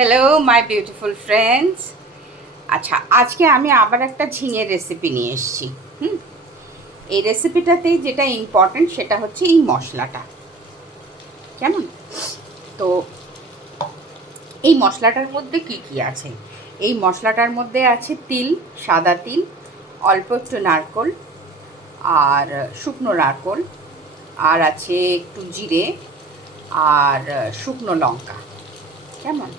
Hello my beautiful friends. আচ্ছা, আজকে আমি আবার একটা ঝিঙের রেসিপি নিয়ে এসেছি। এই রেসিপিটাতে যেটা ইম্পর্ট্যান্ট সেটা হচ্ছে এই মশলাটা। কেমন? তো এই মশলাটার মধ্যে কি কি আছে? এই মশলাটার মধ্যে আছে তিল, সাদা তিল, অল্প একটু নারকোল, আর শুকনো নারকোল, আর আছে একটু জিরে, আর শুকনো লঙ্কা। কেমন?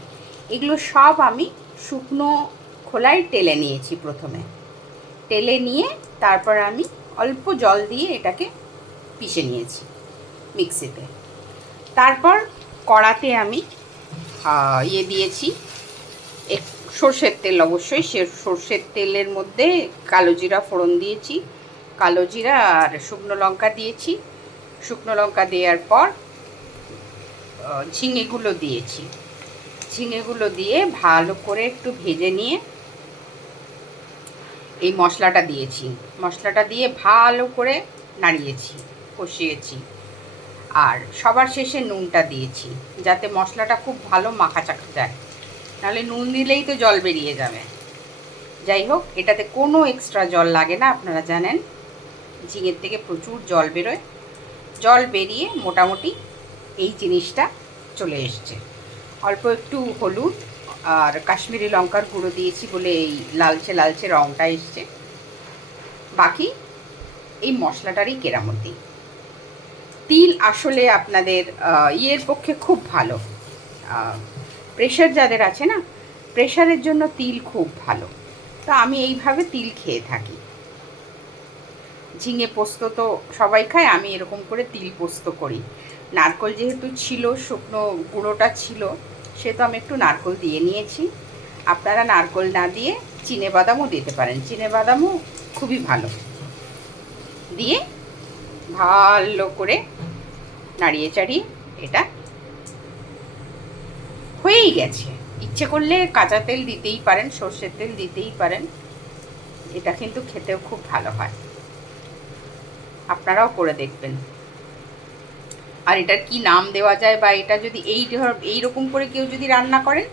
এগুলো সব আমি শুকনো খোলায় টেলে নিয়েছি। প্রথমে টেলে নিয়ে তারপর আমি অল্প জল দিয়ে এটাকে পিষে নিয়েছি মিক্সিতে। তারপর কড়াতে আমি দিয়েছি সর্ষের তেল। অবশ্যই সে সর্ষের তেলের মধ্যে কালো জিরা ফোড়ন দিয়েছি, কালো জিরা আর শুকনো লঙ্কা দিয়েছি। শুকনো লঙ্কা দেওয়ার পর ঝিঙেগুলো দিয়েছি। ঝিঙেগুলো দিয়ে ভালো করে একটু ভেজে নিয়ে এই মশলাটা দিয়েছি। মশলাটা দিয়ে ভালো করে নাড়িয়েছি, কষিয়েছি। আর সবার শেষে নুনটা দিয়েছি, যাতে মশলাটা খুব ভালো মাখা চাখা যায়, নাহলে নুন দিলেই তো জল বেরিয়ে যাবে। যাই হোক, এটাতে কোনো এক্সট্রা জল লাগে না। আপনারা জানেন ঝিঙের থেকে প্রচুর জল বেরোয়। জল বেরিয়ে মোটামুটি এই জিনিসটা চলে এসছে। অল্প একটু হলুদ আর কাশ্মীরি লঙ্কার গুঁড়ো দিয়েছি বলে এই লালচে লালচে রঙটা এসছে। বাকি এই মশলাটারই কেরামতি। তিল আসলে আপনাদের ইয়ের পক্ষে খুব ভালো। প্রেশার যাদের আছে না, প্রেশারের জন্য তিল খুব ভালো। তো আমি এইভাবে তিল খেয়ে থাকি। ঝিঙে পোস্ত তো সবাই খায়, আমি এরকম করে তিল পোস্ত করি। নারকোল যেহেতু ছিল, শুকনো গুঁড়োটা ছিল, সেহেতু আমি একটু নারকোল দিয়ে নিয়েছি। আপনারা নারকোল না দিয়ে চিনেবাদামও দিতে পারেন, চিনেবাদামও খুবই ভালো। দিয়ে ভালো করে নাড়িয়ে চাড়িয়ে এটা হয়েই গেছে। ইচ্ছে করলে কাঁচা তেল দিতেই পারেন, সর্ষের তেল দিতেই পারেন। এটা কিন্তু খেতেও খুব ভালো হয়, আপনারাও করে দেখবেন। আর এটার কি নাম দেওয়া যায়, বা এটা যদি এইরকম করে কেউ যদি রান্না করেন,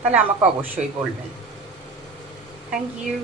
তাহলে আমাকে অবশ্যই বলবেন। Thank you.